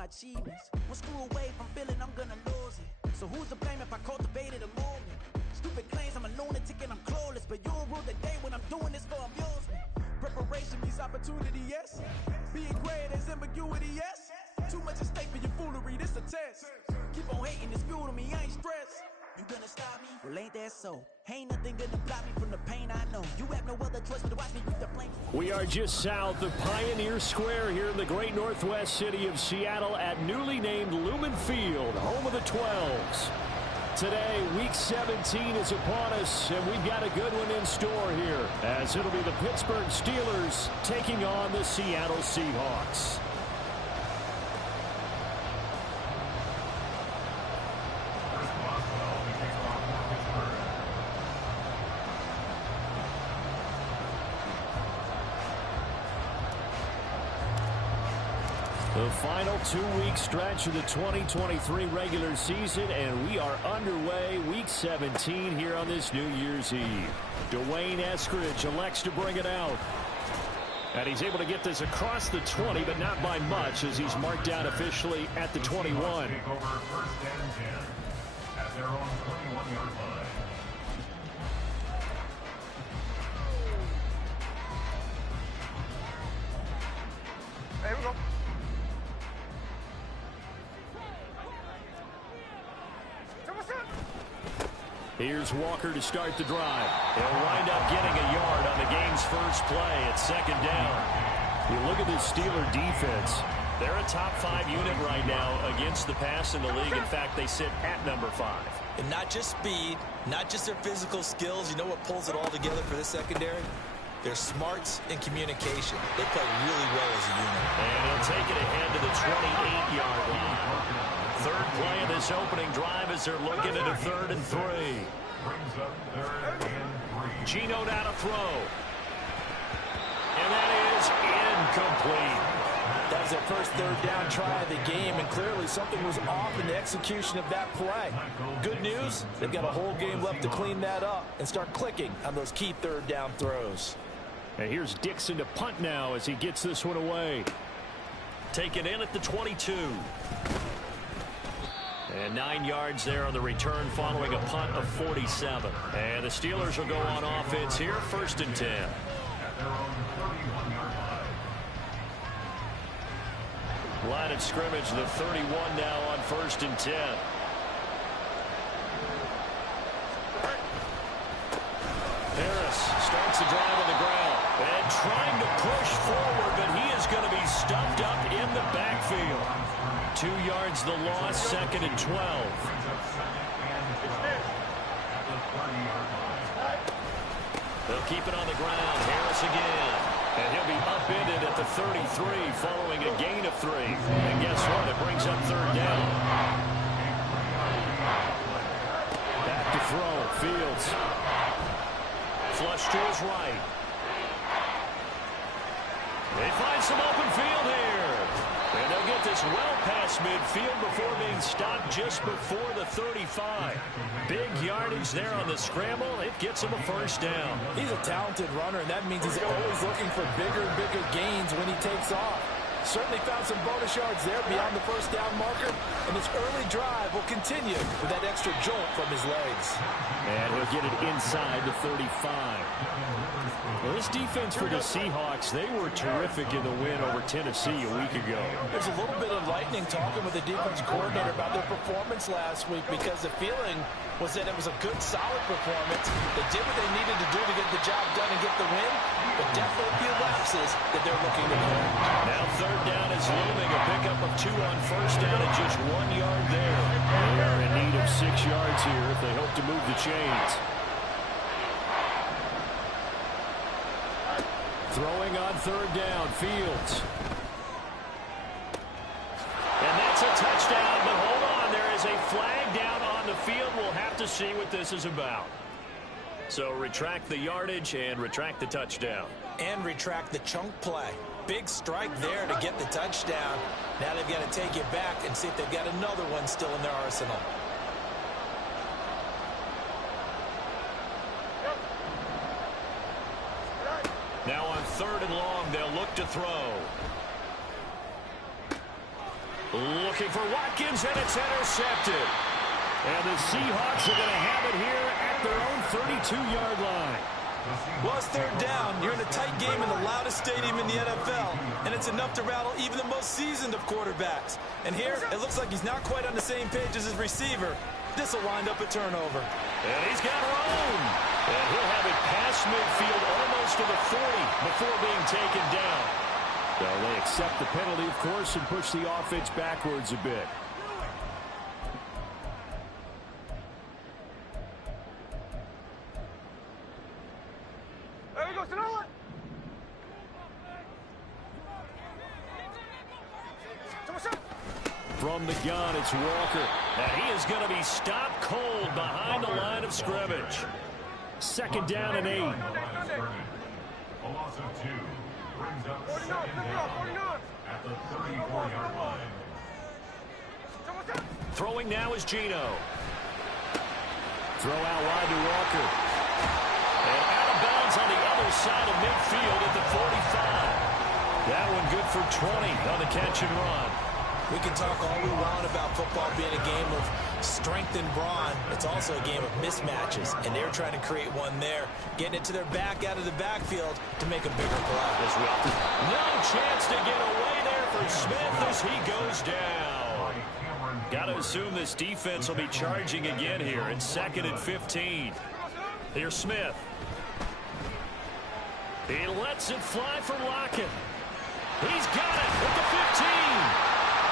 my achievements. One screw away from feeling I'm gonna lose it. So who's to blame if I cultivated a movement? Stupid claims I'm a lunatic and I'm clueless, but you'll rule the day when I'm doing this for amusement. Preparation means opportunity, yes. Being great is ambiguity, yes. Too much at stake for your foolery, this a test. Keep on hating, it's fuel to me, I ain't stressed. You gonna stop me? Well, ain't that so? Ain't nothing gonna block me from the pain I know. You have no other choice but to watch me reap the flames. We are just south of Pioneer Square here in the great northwest city of Seattle at newly named Lumen Field, home of the 12s. Today, Week 17 is upon us, and we've got a good one in store here, as it'll be the Pittsburgh Steelers taking on the Seattle Seahawks. The final two-week stretch of the 2023 regular season, and we are underway Week 17 here on this New Year's Eve. Dwayne Eskridge elects to bring it out. And he's able to get this across the 20, but not by much, as he's marked out officially at the 21. Take over first and 10 at their own 21-yard line. There we go. Here's Walker to start the drive. He'll wind up getting a yard on the game's first play at second down. You look at this Steeler defense. They're a top 5 unit right now against the pass in the league. In fact, they sit at number 5. And not just speed, not just their physical skills. You know what pulls it all together for this secondary? Their smarts and communication. They play really well as a unit. And he'll take it ahead to the 28-yard line. Third play of this opening drive as they're looking at a 3rd and 3. Brings up 3rd and 3. Geno down to throw. And that is incomplete. That was their first 3rd down try of the game, and clearly something was off in the execution of that play. Good news, they've got a whole game left to clean that up and start clicking on those key 3rd down throws. And here's Dixon to punt now as he gets this one away. Taken in at the 22. And 9 yards there on the return following a punt of 47. And the Steelers will go on offense here, 1st and 10. At their own 31-yard line. Line of scrimmage, the 31 now on 1st and 10. Harris starts the drive on the ground. And trying to push forward, but he is going to be stuffed up in the backfield. 2 yards the loss, 2nd and 12. They'll keep it on the ground. Harris again. And he'll be upended at the 33 following a gain of 3. And guess what? It brings up 3rd down. Back to throw. Fields. Flush to his right. They find some open field here. And they'll get this well past midfield before being stopped just before the 35. Big yardage there on the scramble. It gets him a 1st down. He's a talented runner, and that means he's always looking for bigger and bigger gains when he takes off. Certainly found some bonus yards there beyond the 1st down marker, and this early drive will continue with that extra jolt from his legs. And he'll get it inside the 35. Well, this defense for the Seahawks, they were terrific in the win over Tennessee a week ago. There's a little bit of lightning talking with the defense coordinator about their performance last week, because the feeling was that it was a good, solid performance. They did what they needed to do to get the job done and get the win, but definitely a few lapses that they're looking to correct. Now 3rd down is looming. A pickup of 2 on 1st down and just 1 yard there. They are in need of 6 yards here if they hope to move the chains. Throwing on 3rd down, Fields. And that's a touchdown, but hold on. There is a flag down on the field. We'll have to see what this is about. So retract the yardage and retract the touchdown. And retract the chunk play. Big strike there to get the touchdown. Now they've got to take it back and see if they've got another one still in their arsenal. Now on 3rd and long, they'll look to throw. Looking for Watkins, and it's intercepted. And the Seahawks are going to have it here at their own 32-yard line. Well, it's third down. You're in a tight game in the loudest stadium in the NFL, and it's enough to rattle even the most seasoned of quarterbacks. And here, it looks like he's not quite on the same page as his receiver. This will wind up a turnover. And he's got room. And he'll have it past midfield almost to the 40 before being taken down. Well, they accept the penalty, of course, and push the offense backwards a bit. From the gun, it's Walker. And he is going to be stopped cold behind the line of scrimmage. Second down and 8. A loss of 2 brings up second down at the 34-yard line. Throwing now is Geno. Throw out wide to Walker. And out of bounds on the other side of midfield at the 45. That one good for 20 on the catch and run. We can talk all we want about football being a game of strength and brawn. It's also a game of mismatches, and they're trying to create one there, getting it to their back out of the backfield to make a bigger play. As well. No chance to get away there for Smith as he goes down. Got to assume this defense will be charging again here. It's 2nd and 15. Here's Smith. He lets it fly for Lockett. He's got it at the 15.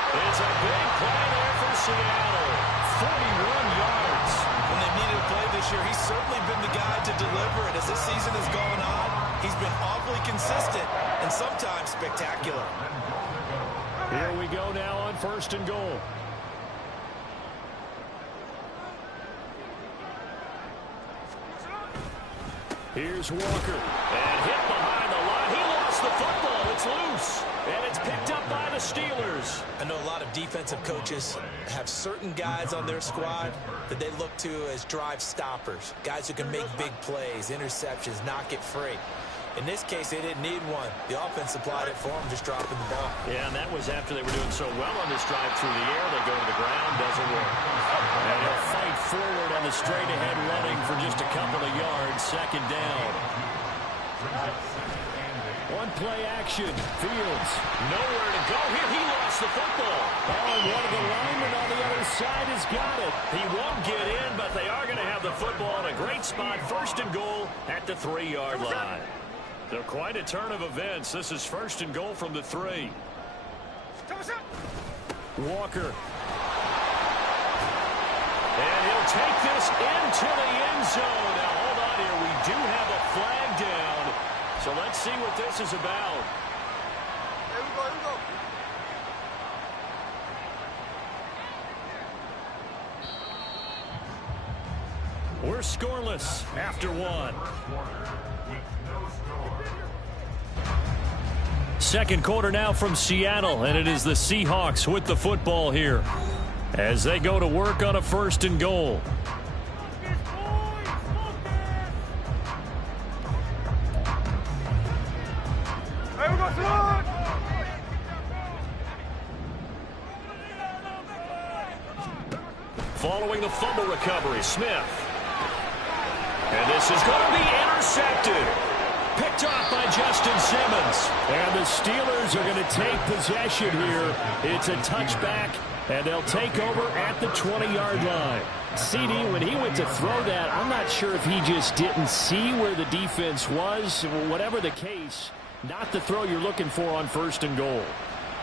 It's a big play there for Seattle. 41 yards. When they needed a play this year, he's certainly been the guy to deliver it. As this season has gone on, he's been awfully consistent and sometimes spectacular. Here we go now on 1st and goal. Here's Walker. And hit behind the line. He lost the football. It's loose. And it's picked up by the Steelers. I know a lot of defensive coaches have certain guys on their squad that they look to as drive stoppers, guys who can make big plays, interceptions, knock it free. In this case, they didn't need one. The offense supplied it for them, just dropping the ball. Yeah, and that was after they were doing so well on this drive through the air. They go to the ground, doesn't work. And he'll fight forward on the straight-ahead running for just a couple of yards. 2nd down. One play action. Fields nowhere to go here. He lost the football. And one of the linemen on the other side has got it. He won't get in, but they are going to have the football in a great spot. 1st and goal at the 3-yard line. So quite a turn of events. This is 1st and goal from the 3. Walker. And he'll take this into the end zone. Now, hold on here. We do have a flag down. So let's see what this is about. Here we go. We're scoreless after 1. Second quarter now from Seattle, and it is the Seahawks with the football here as they go to work on a 1st and goal. Following the fumble recovery, Smith. And this is going to be intercepted. Picked off by Justin Simmons. And the Steelers are going to take possession here. It's a touchback, and they'll take over at the 20-yard line. CD, when he went to throw that, I'm not sure if he just didn't see where the defense was. Whatever the case, not the throw you're looking for on 1st and goal.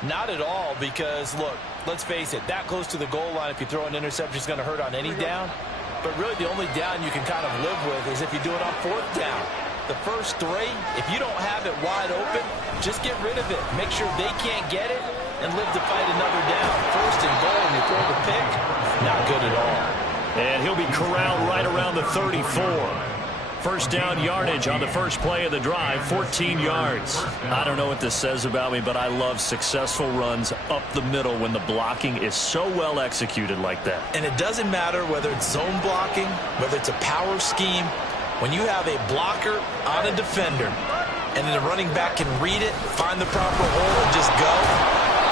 Not at all, because, look, let's face it, that close to the goal line, if you throw an interception, it's going to hurt on any down. But really, the only down you can kind of live with is if you do it on 4th down. The first 3, if you don't have it wide open, just get rid of it. Make sure they can't get it and live to fight another down. 1st and goal, and you throw the pick, not good at all. And he'll be corralled right around the 34. 1st down yardage on the first play of the drive, 14 yards. I don't know what this says about me, but I love successful runs up the middle when the blocking is so well executed like that. And it doesn't matter whether it's zone blocking, whether it's a power scheme. When you have a blocker on a defender and then the running back can read it, find the proper hole, and just go,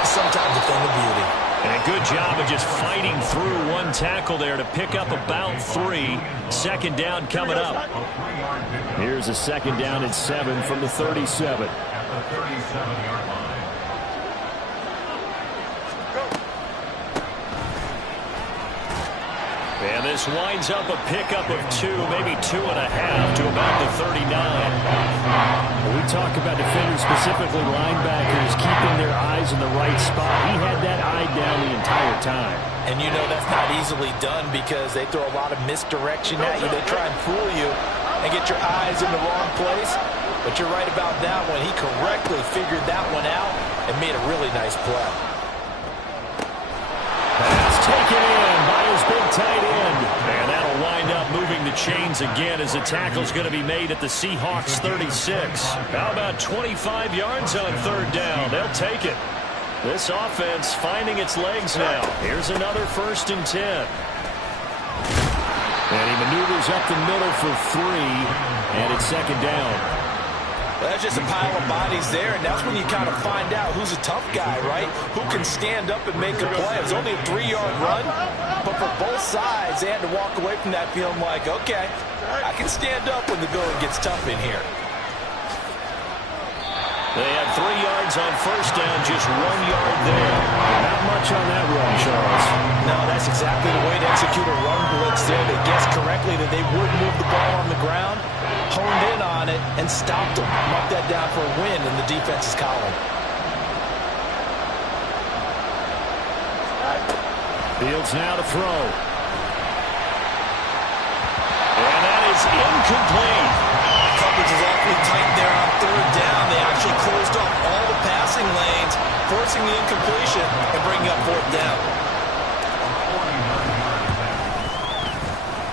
sometimes a thing of beauty. And a good job of just fighting through one tackle there to pick up about 3. Second down coming up. Here's a second down and 7 from the 37. At the 37-yard line. And this winds up a pickup of 2, maybe 2.5 to about the 39. When we talk about defenders, specifically linebackers, keeping their eyes in the right spot. He had that eye down the entire time. And you know that's not easily done because they throw a lot of misdirection at you. They try and fool you and get your eyes in the wrong place. But you're right about that one. He correctly figured that one out and made a really nice play. Pass taken in by his big tight end. And that'll wind up moving the chains again as the tackle's going to be made at the Seahawks 36. How about 25 yards on third down? They'll take it. This offense finding its legs now. Here's another 1st and 10. And he maneuvers up the middle for 3. And it's second down. Well, that's just a pile of bodies there, and that's when you kind of find out who's a tough guy, right? Who can stand up and make a play. It was only a 3-yard run, but for both sides, they had to walk away from that feeling like, okay, I can stand up when the going gets tough in here. They had 3 yards on first down, just 1 yard there. Not much on that run, Charles. No, that's exactly the way to execute a run blitz there. They guessed correctly that they would move the ball on the ground, honed in on it, and stopped them. Mark that down for a win in the defense's column. Fields now to throw. And that is incomplete. Coverage is awfully tight there on third down. They actually closed off all the passing lanes, forcing the incompletion and bringing up fourth down.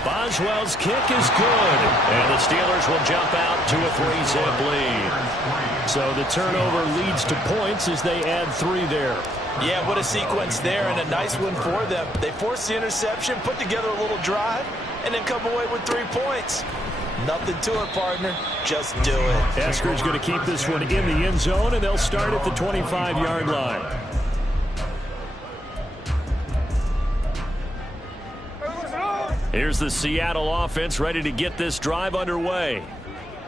Boswell's kick is good. And the Steelers will jump out to a 3-zip lead. So the turnover leads to points as they add 3 there. Yeah, what a sequence there and a nice one for them. They forced the interception, put together a little drive, and then come away with 3 points. Nothing to it, partner. Just do it. Esker's going to keep this one in the end zone, and they'll start at the 25-yard line. Here's the Seattle offense ready to get this drive underway.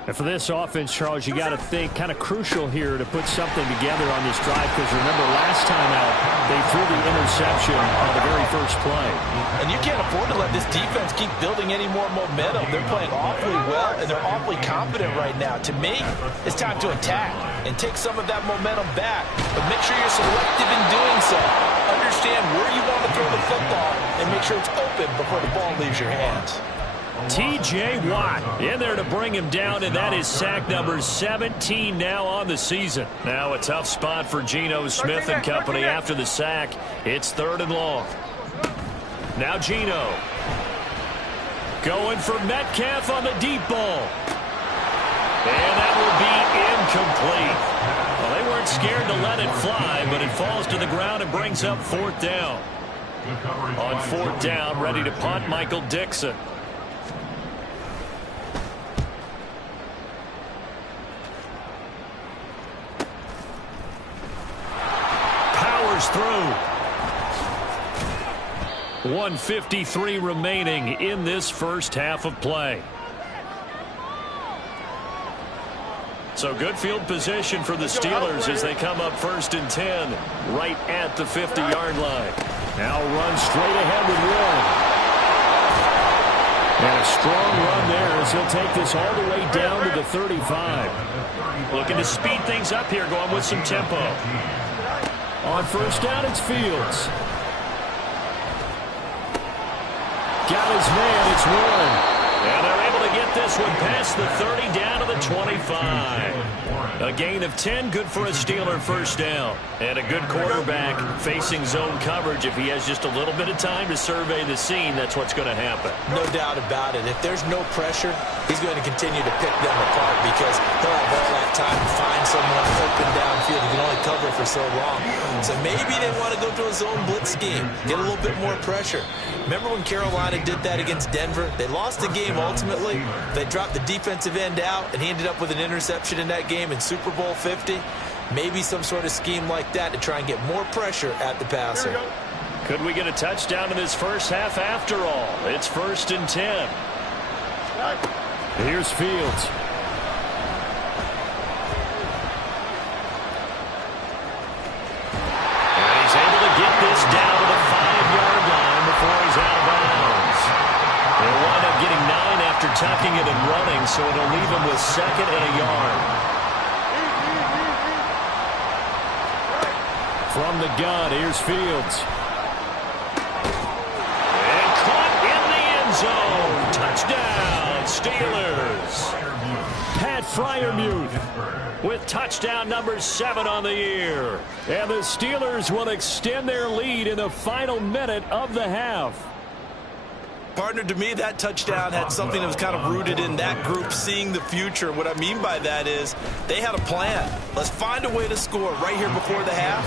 And for this offense, Charles, you got to think kind of crucial here to put something together on this drive because remember last time out they threw the interception on the very first play. And you can't afford to let this defense keep building any more momentum. They're playing awfully well and they're awfully confident right now. To me, it's time to attack and take some of that momentum back. But make sure you're selective in doing so. Understand where you want to throw the football and make sure it's open before the ball leaves your hands. T.J. Watt in there to bring him down, and that is sack number 17 now on the season. Now a tough spot for Geno Smith and company after the sack. It's 3rd and long. Now Geno. Going for Metcalf on the deep ball. And that will be incomplete. Well, they weren't scared to let it fly, but it falls to the ground and brings up 4th down. On 4th down, ready to punt, Michael Dixon. Through. 1:53 remaining in this first half of play. So good field position for the Steelers as they come up 1st and 10 right at the 50-yard line. Now run straight ahead with Warren. And a strong run there as he'll take this all the way down to the 35. Looking to speed things up here, going with some tempo. On 1st down, it's Fields. Got his man, it's Warren. And they're able to get this one past the 30 down to the 25. A gain of 10, good for a Steeler 1st down. And a good quarterback facing zone coverage. If he has just a little bit of time to survey the scene, that's what's going to happen. No doubt about it. If there's no pressure, he's going to continue to pick them apart because he'll have all that time to find someone open downfield. He can only cover for so long. So maybe they want to go to a zone blitz scheme, get a little bit more pressure. Remember when Carolina did that against Denver? They lost the game ultimately. They dropped the defensive end out, and he ended up with an interception in that game in Super Bowl 50. Maybe some sort of scheme like that to try and get more pressure at the passer. Could we get a touchdown in this first half after all? It's 1st and 10. Here's Fields. And he's able to get this down to the 5-yard line before he's out of bounds. They'll wind up getting 9 after tucking it and running, so it'll leave him with 2nd and a yard. From the gun, here's Fields. And caught in the end zone. Touchdown, Steelers. Pat Freiermuth with touchdown number 7 on the year. And the Steelers will extend their lead in the final minute of the half. Partner, to me, that touchdown had something that was kind of rooted in that group seeing the future. What I mean by that is they had a plan. Let's find a way to score right here before the half,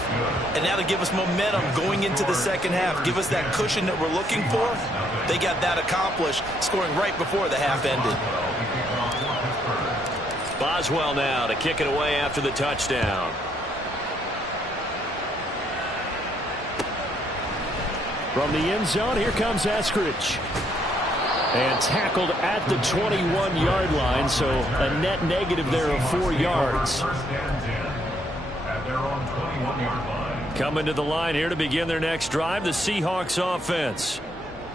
and that'll give us momentum going into the second half. Give us that cushion that we're looking for. They got that accomplished, scoring right before the half ended. Boswell now to kick it away after the touchdown. From the end zone, here comes Eskridge. And tackled at the 21-yard line, so a net negative there of 4 yards. Coming to the line here to begin their next drive, the Seahawks offense.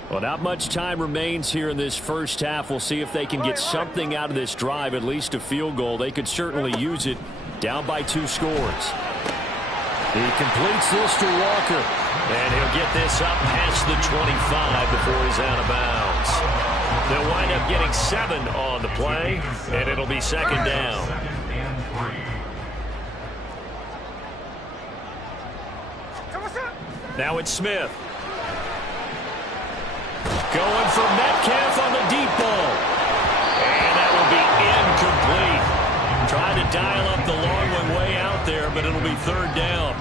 Well, not much time remains here in this first half. We'll see if they can get something out of this drive, at least a field goal. They could certainly use it, down by 2 scores. He completes this to Walker. And he'll get this up past the 25 before he's out of bounds. They'll wind up getting 7 on the play, and it'll be 2nd down. Now it's Smith. Going for Metcalf on the deep ball. And that will be incomplete. Trying to dial up the long one way out there, but it'll be 3rd down.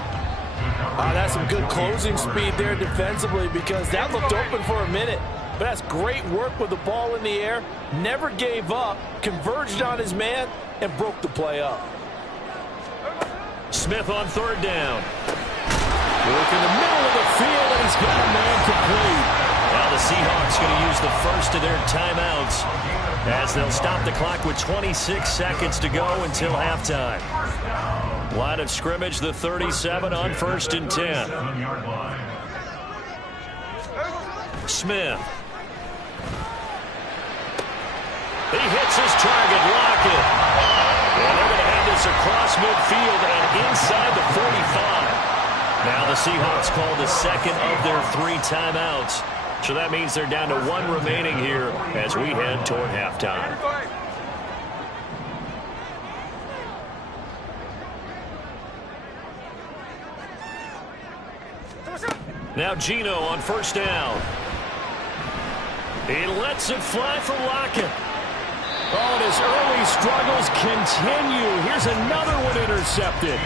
That's some good closing speed there defensively, because that looked open for a minute. But that's great work with the ball in the air. Never gave up, converged on his man, and broke the play up. Smith on 3rd down. Work in the middle of the field, and he's got a man complete. Now the Seahawks going to use the first of their timeouts as they'll stop the clock with 26 seconds to go until halftime. Line of scrimmage, the 37 on 1st and 10. Smith. He hits his target, Lockett. And they're going to have this across midfield and inside the 45. Now the Seahawks call the 2nd of their 3 timeouts. So that means they're down to 1 remaining here as we head toward halftime. Now Geno on 1st down. He lets it fly for Lockett. Oh, and his early struggles continue. Here's another one intercepted.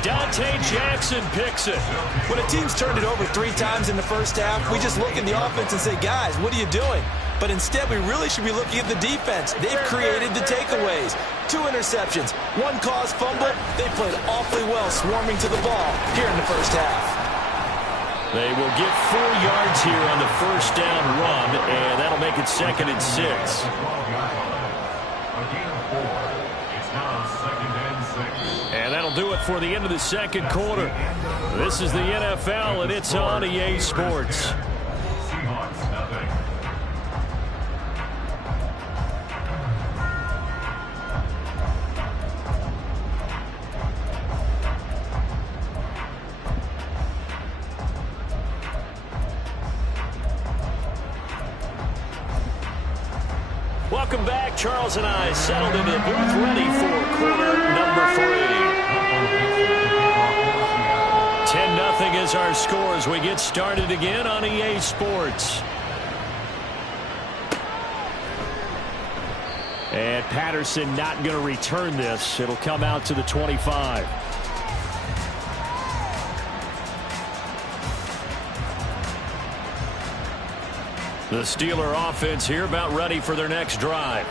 Dante Jackson picks it. When a team's turned it over 3 times in the first half, we just look at the offense and say, guys, what are you doing? But instead, we really should be looking at the defense. They've created the takeaways. 2 interceptions, 1 caused fumble. They played awfully well swarming to the ball here in the first half. They will get 4 yards here on the 1st down run, and that'll make it 2nd and 6. And that'll do it for the end of the 2nd quarter. This is the NFL, and it's on EA Sports. Welcome back. Charles and I settled into the booth, ready for quarter number 3. 10-0 is our score as we get started again on EA Sports. And Patterson not going to return this. It'll come out to the 25. The Steeler offense here about ready for their next drive.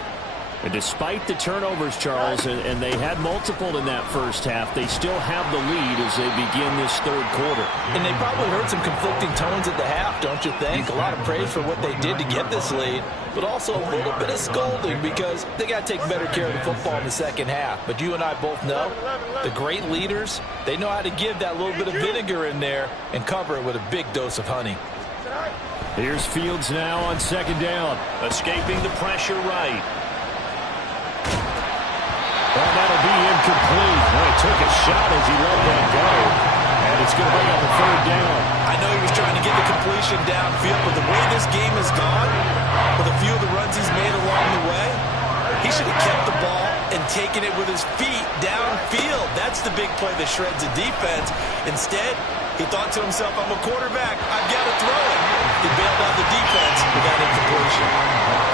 And despite the turnovers, Charles, and they had multiple in that first half, they still have the lead as they begin this third quarter. And they probably heard some conflicting tones at the half, don't you think? A lot of praise for what they did to get this lead, but also a little bit of scolding because they got to take better care of the football in the second half. But you and I both know the great leaders, they know how to give that little bit of vinegar in there and cover it with a big dose of honey. Here's Fields now on second down, escaping the pressure right. Well, that'll be incomplete. Well, he took a shot as he let that go. And it's going to bring up a third down. I know he was trying to get the completion downfield, but the way this game has gone, with a few of the runs he's made along the way, he should have kept the ball and taken it with his feet downfield. That's the big play that shreds the defense. Instead, he thought to himself, I'm a quarterback. I've got to throw it. He bailed out the defense with that incompletion.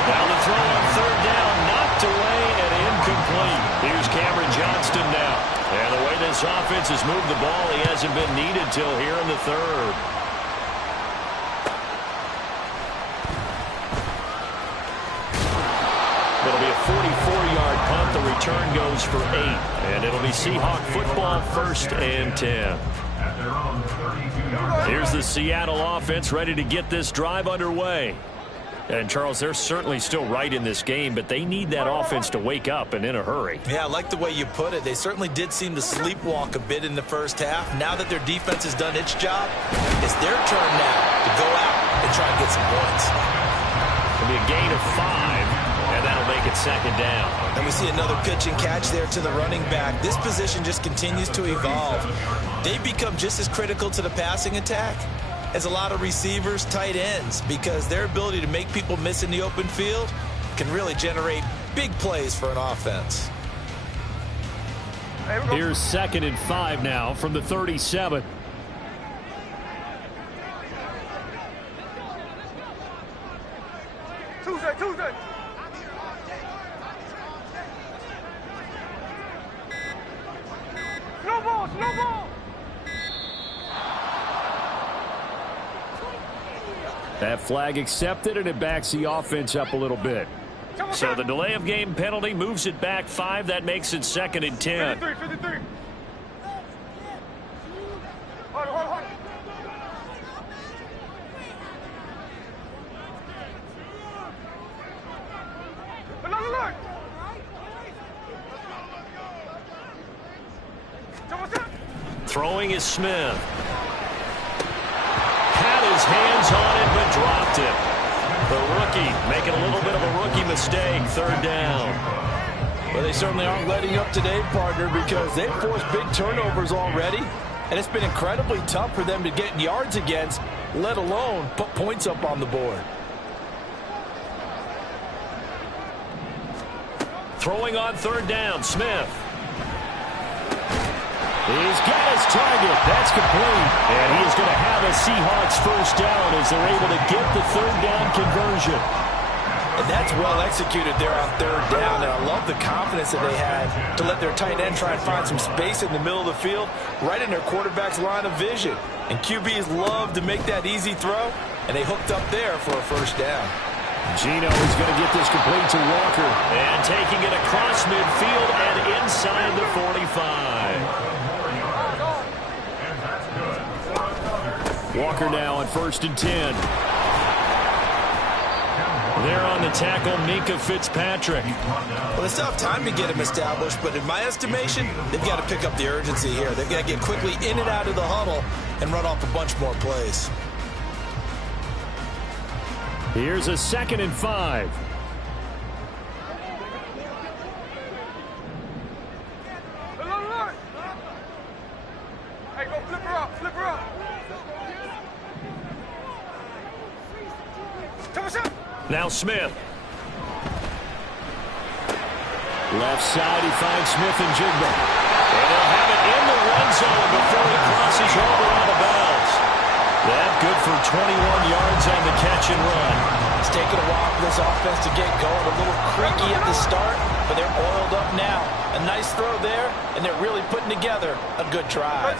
Now the throw on third down, knocked away and incomplete. Here's Cameron Johnston now. And the way this offense has moved the ball, he hasn't been needed till here in the third. It'll be a 44-yard punt. The return goes for 8. And it'll be Seahawk football, 1st and 10. Here's the Seattle offense ready to get this drive underway. And, Charles, they're certainly still right in this game, but they need that offense to wake up and in a hurry. Yeah, I like the way you put it. They certainly did seem to sleepwalk a bit in the first half. Now that their defense has done its job, it's their turn now to go out and try and get some points. It'll be a gain of 5, and that'll make it second down. And we see another pitch and catch there to the running back. This position just continues to evolve. They become just as critical to the passing attack as a lot of receivers, tight ends, because their ability to make people miss in the open field can really generate big plays for an offense. Here's 2nd and 5 now from the 37. Tuesday. Slow ball. That flag accepted, and it backs the offense up a little bit. So the delay of game penalty moves it back 5. That makes it 2nd and 10. 53. Hold. Throwing is Smith. Had his hands on it, but dropped it. The rookie making a little bit of a rookie mistake. 3rd down. Well, they certainly aren't letting up today, partner, because they've forced big turnovers already, and it's been incredibly tough for them to get yards against, let alone put points up on the board. Throwing on 3rd down, Smith. He's got his target. That's complete. And he is going to have a Seahawks 1st down as they're able to get the 3rd down conversion. And that's well executed there on 3rd down. And I love the confidence that they had to let their tight end try and find some space in the middle of the field, right in their quarterback's line of vision. And QBs love to make that easy throw, and they hooked up there for a 1st down. Gino is going to get this complete to Walker. And taking it across midfield and inside the 45. Walker now on 1st and 10. There on the tackle, Minkah Fitzpatrick. Well, they still have time to get him established, but in my estimation, they've got to pick up the urgency here. They've got to get quickly in and out of the huddle and run off a bunch more plays. Here's a 2nd and 5. Hey, go flip her up. Now Smith. Left side, he finds Smith and Jigba. And they'll have it in the red zone before he crosses over out of bounds. That good for 21 yards on the catch and run. It's taken a while for this offense to get going. A little creaky at the start, but they're oiled up now. A nice throw there, and they're really putting together a good drive.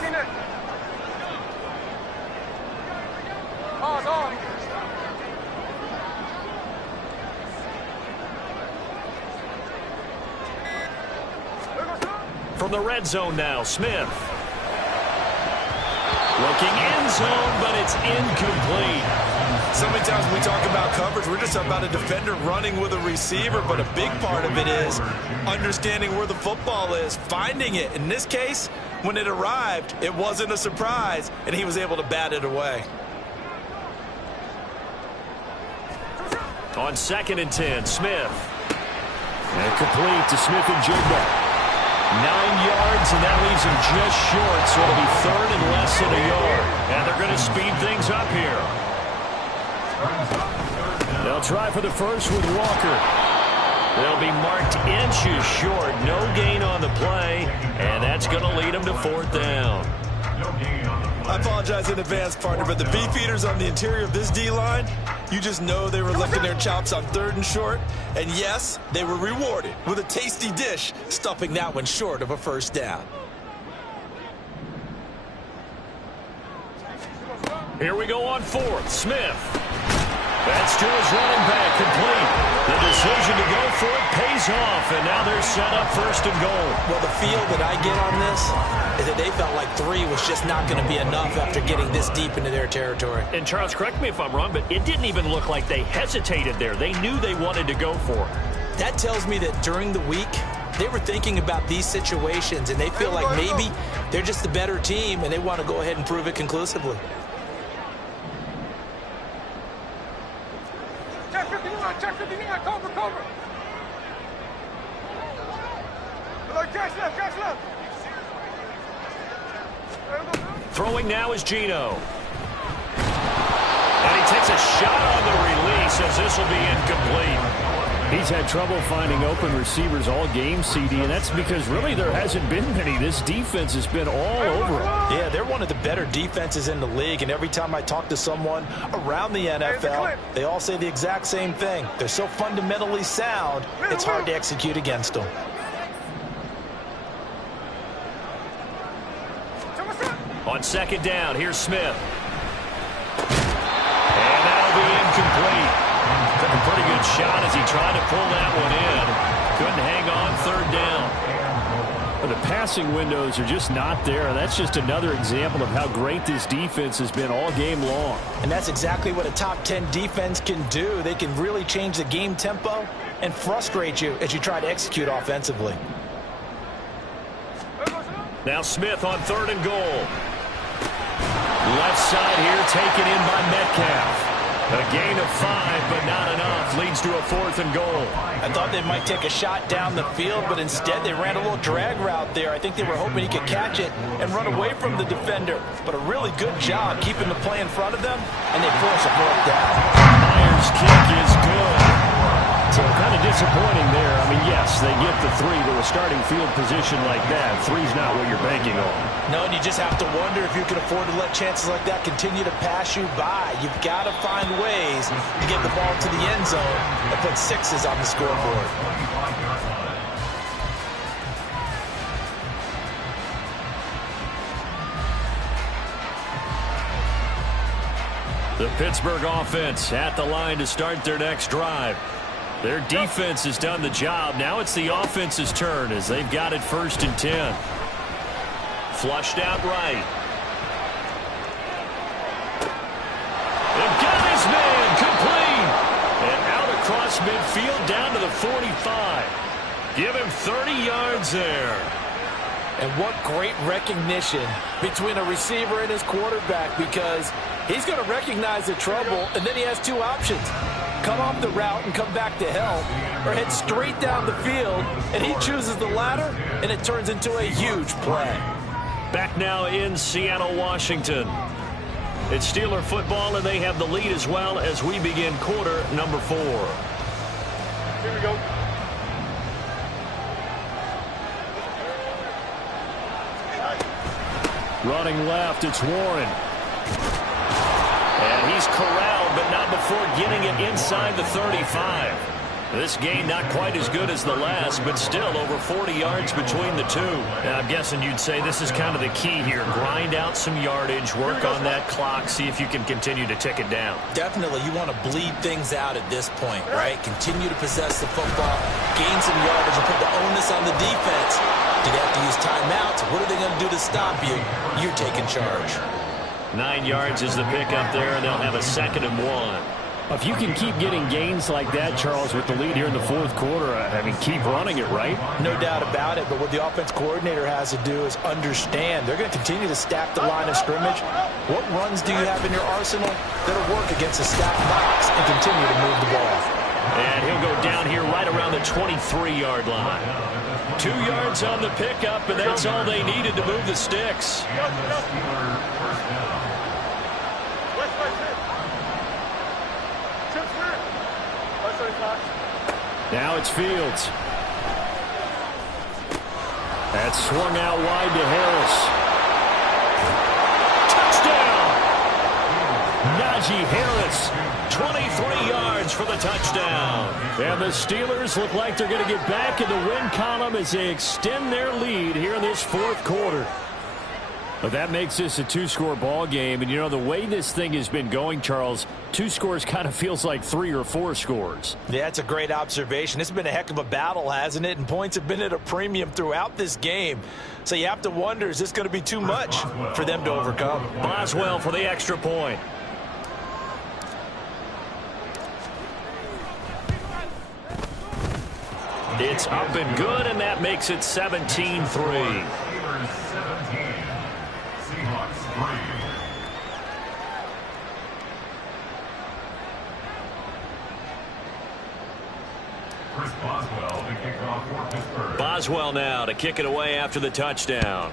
From the red zone now, Smith. Looking end zone, but it's incomplete. So many times when we talk about coverage, we're just about a defender running with a receiver, but a big part of it is understanding where the football is, finding it. In this case, when it arrived, it wasn't a surprise, and he was able to bat it away. On 2nd and 10, Smith. And complete to Smith and Jigba. 9 yards, and that leaves him just short, so it'll be 3rd and less than a yard. And they're going to speed things up here. They'll try for the first with Walker. They'll be marked inches short. No gain on the play, and that's going to lead them to 4th down. I apologize in advance, partner, but the beefeaters on the interior of this D-line, you just know they were licking their chops on 3rd and short. And yes, they were rewarded with a tasty dish, stuffing that one short of a 1st down. Here we go on 4th. Smith. That's to his running back, complete. The decision to go for it pays off, and now they're set up 1st and goal. Well, the feel that I get on this is that they felt like 3 was just not going to be enough after getting this deep into their territory. And Charles, correct me if I'm wrong, but it didn't even look like they hesitated there. They knew they wanted to go for it. That tells me that during the week, they were thinking about these situations, and they feel like maybe they're just the better team, and they want to go ahead and prove it conclusively. Check 59, cover. Catch left. Throwing now is Geno. And he takes a shot on the release as this will be incomplete. He's had trouble finding open receivers all game, CD, and that's because really there hasn't been many. This defense has been all over them. Yeah, they're one of the better defenses in the league, and every time I talk to someone around the NFL, they all say the exact same thing. They're so fundamentally sound, it's hard to execute against them. On 2nd down, here's Smith. And that'll be incomplete. Took a pretty good shot as he tried to pull that one in. Couldn't hang on 3rd down. But the passing windows are just not there. That's just another example of how great this defense has been all game long. And that's exactly what a top 10 defense can do. They can really change the game tempo and frustrate you as you try to execute offensively. Now Smith on 3rd and goal. Left side here taken in by Metcalf. A gain of 5, but not enough. Leads to a 4th and goal. I thought they might take a shot down the field, but instead they ran a little drag route there. I think they were hoping he could catch it and run away from the defender. But a really good job keeping the play in front of them, and they force a 4th down. Myers' kick is good. So kind of disappointing there. I mean, yes, they get the 3 to a starting field position like that. 3's not what you're banking on. No, and you just have to wonder if you can afford to let chances like that continue to pass you by. You've got to find ways to get the ball to the end zone and put 6s on the scoreboard. The Pittsburgh offense at the line to start their next drive. Their defense has done the job. Now it's the offense's turn as they've got it 1st and 10. Flushed out right. They've got his man complete. And out across midfield down to the 45. Give him 30 yards there. And what great recognition between a receiver and his quarterback, because he's going to recognize the trouble, and then he has 2 options. Come off the route and come back to help, or head straight down the field, and he chooses the latter, and it turns into a huge play. Back now in Seattle, Washington. It's Steeler football, and they have the lead as well as we begin quarter number 4. Here we go. Running left, it's Warren. And he's corralled, but not before getting it inside the 35. This game not quite as good as the last, but still over 40 yards between the two. Now, I'm guessing you'd say this is kind of the key here. Grind out some yardage, work on that clock, see if you can continue to tick it down. Definitely, you want to bleed things out at this point, right? Continue to possess the football, gain some yardage, and put the onus on the defense Do they have to use timeouts? What are they going to do to stop you? You're taking charge. 9 yards is the pickup there, and they'll have a 2nd and 1. If you can keep getting gains like that, Charles, with the lead here in the 4th quarter, I mean, keep running it, right? No doubt about it, but what the offense coordinator has to do is understand. They're going to continue to stack the line of scrimmage. What runs do you have in your arsenal that'll work against a stacked box and continue to move the ball? And he'll go down here right around the 23-yard line. 2 yards on the pickup, and that's all they needed to move the sticks. Now it's Fields. That's swung out wide to Harris. Touchdown! Najee Harris, 23 yards for the touchdown. And the Steelers look like they're going to get back in the win column as they extend their lead here in this 4th quarter. But that makes this a 2-score ball game. And, you know, the way this thing has been going, Charles, 2 scores kind of feels like 3 or 4 scores. Yeah, that's a great observation. It's been a heck of a battle, hasn't it? And points have been at a premium throughout this game. So you have to wonder, is this going to be too much for them to overcome? Boswell for the extra point. It's up and good, and that makes it 17-3. Boswell now to kick it away after the touchdown.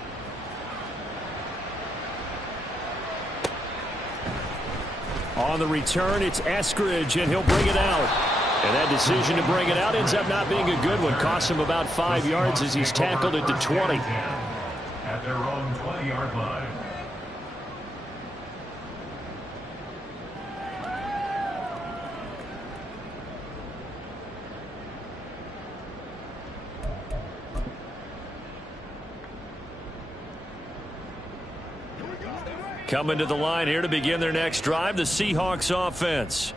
On the return, it's Eskridge, and he'll bring it out. And that decision to bring it out ends up not being a good one. Costs him about 5 yards as he's tackled at the 20. At their own 20-yard line. Coming to the line here to begin their next drive, the Seahawks offense.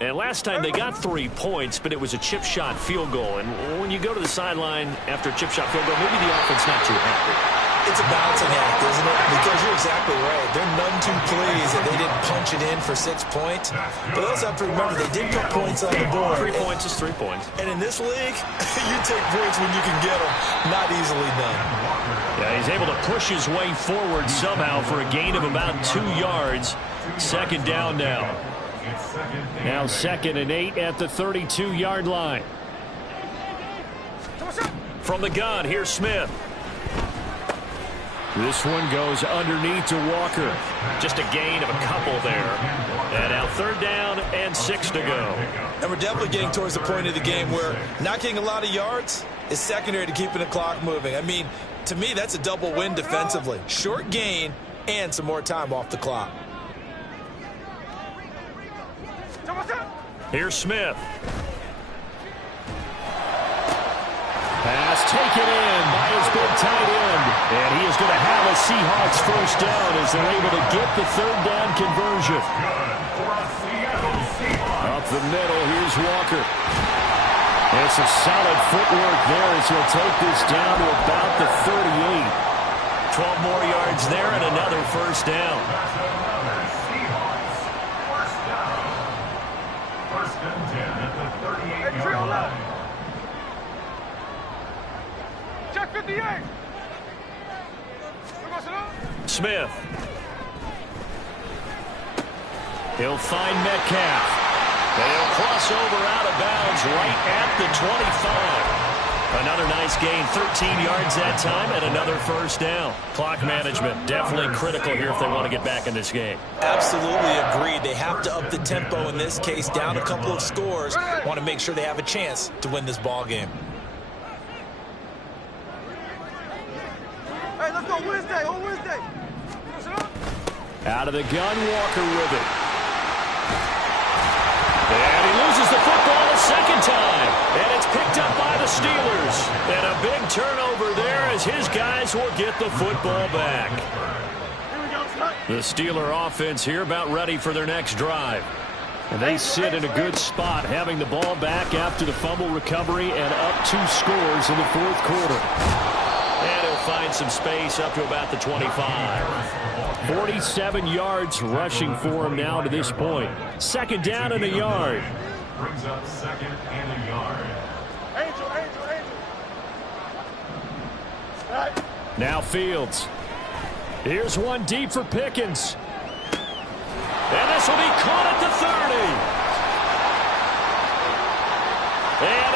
And last time they got 3 points, but it was a chip shot field goal. And when you go to the sideline after a chip shot field goal, maybe the offense not too happy. It's a balancing act, isn't it? Because you're exactly right. They're none too pleased that they didn't punch it in for 6 points. But they also have to remember they did put points on the board. 3 points is 3 points. And in this league, you take points when you can get them. Not easily done. Yeah, he's able to push his way forward somehow for a gain of about 2 yards. 2nd down now. Now 2nd and 8 at the 32-yard line. From the gun, here's Smith. This one goes underneath to Walker. Just a gain of a couple there. And now 3rd down and 6 to go. And we're definitely getting towards the point of the game where not getting a lot of yards is secondary to keeping the clock moving. I mean, to me, that's a double win defensively. Short gain and some more time off the clock. Here's Smith. Pass taken in by his big tight end. And he is going to have a Seahawks 1st down as they're able to get the 3rd down conversion. Up the middle, here's Walker. And some solid footwork there as he'll take this down to about the 38. 12 more yards there and another 1st down. First and 10 at the 38-yard line. Check 58. Smith. He'll find Metcalf. They'll cross over out of bounds right at the 25. Another nice gain, 13 yards that time, and another 1st down. Clock management definitely critical here if they want to get back in this game. Absolutely agreed. They have to up the tempo in this case, down a couple of scores. Want to make sure they have a chance to win this ball game. Hey, let's go Wednesday, on Wednesday. Out of the gun, Walker with it. And he loses the football a 2nd time. And it's picked up by the Steelers. And a big turnover there as his guys will get the football back. The Steeler offense here about ready for their next drive. And they sit in a good spot, having the ball back after the fumble recovery and up 2 scores in the 4th quarter. find some space up to about the 25. 47 yards rushing for him now to this point. Second down and a yard. Brings up second and a yard. Angel. Now Fields. Here's one deep for Pickens. And this will be caught at the 30. And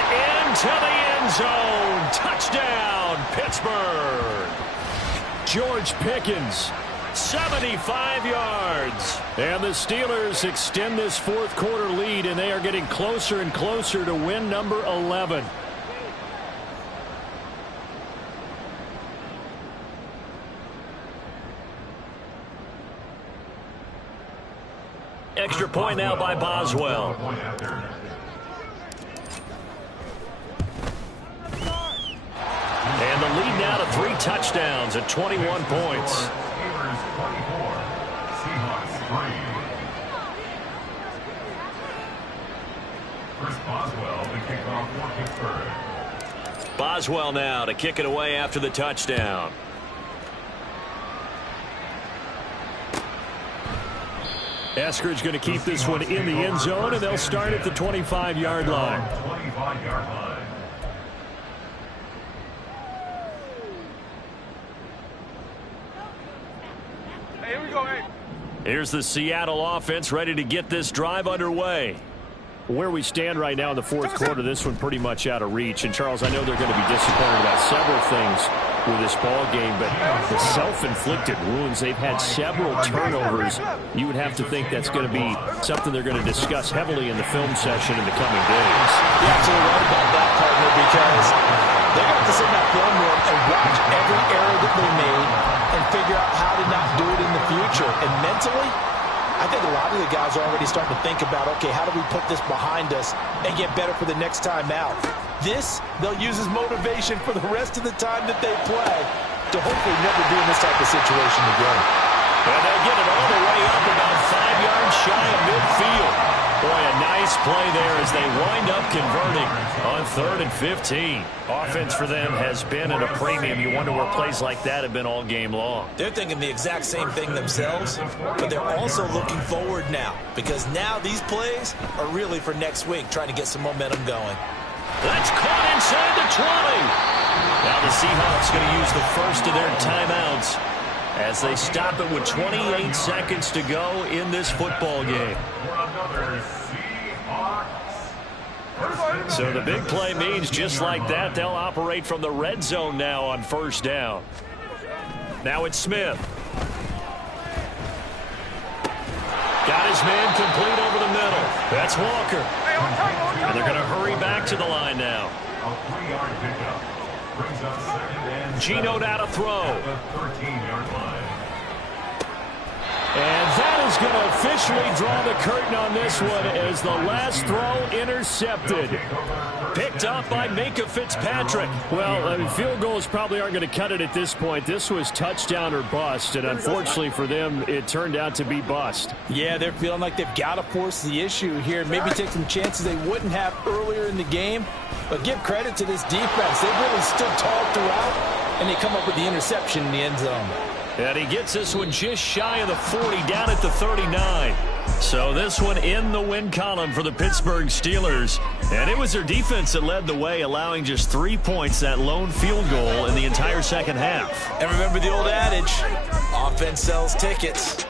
into the end zone. Touchdown, Pittsburgh. George Pickens, 75 yards. And the Steelers extend this fourth quarter lead, and they are getting closer and closer to win number 11. Extra point now by Boswell. And the lead now to 3 touchdowns at 21 points. Steelers 24, Seahawks 3. Chris Boswell, the kickoff for Pittsburgh. Boswell now to kick it away after the touchdown. Eskridge going to keep this one in the end zone, and they'll start at the 25-yard line. 25-yard line. Hey, here we go, hey. Here's the Seattle offense ready to get this drive underway. Where we stand right now in the fourth quarter, this one pretty much out of reach. And, Charles, I know they're going to be disappointed about several things with this ball game, but the self-inflicted wounds, they've had several turnovers. You would have to think that's going to be something they're going to discuss heavily in the film session in the coming days. You're absolutely right about that, partner, because they're going to have to sit in that film room and watch every error that they made and figure out how to not do it in the future. And mentally, I think a lot of the guys are already starting to think about, okay, how do we put this behind us and get better for the next time out? This, they'll use as motivation for the rest of the time that they play to hopefully never be in this type of situation again. And they'll get it all the way up about 5 yards shy of midfield. Boy, a nice play there as they wind up converting on 3rd and 15. Offense for them has been at a premium. You wonder where plays like that have been all game long. They're thinking the exact same thing themselves, but they're also looking forward now because now these plays are really for next week, trying to get some momentum going. That's caught inside the 20. Now the Seahawks going to use the first of their timeouts as they stop it with 28 seconds to go in this football game. So the big play means just like that, they'll operate from the red zone now on first down. Now it's Smith. Got his man complete over the middle. That's Walker. And they're going to hurry back to the line now. A 3-yard pickup. Brings up second and Geno now to throw. at the 13-yard line. And that is going to officially draw the curtain on this one as the last throw intercepted. Picked up by Minkah Fitzpatrick. Well, field goals probably aren't going to cut it at this point. This was touchdown or bust, and unfortunately for them, it turned out to be bust. Yeah, they're feeling like they've got to force the issue here. Maybe take some chances they wouldn't have earlier in the game. But give credit to this defense. They've really stood tall throughout, and they come up with the interception in the end zone. And he gets this one just shy of the 40, down at the 39. So this one in the win column for the Pittsburgh Steelers. And it was their defense that led the way, allowing just 3 points, that lone field goal in the entire second half. And remember the old adage, offense sells tickets.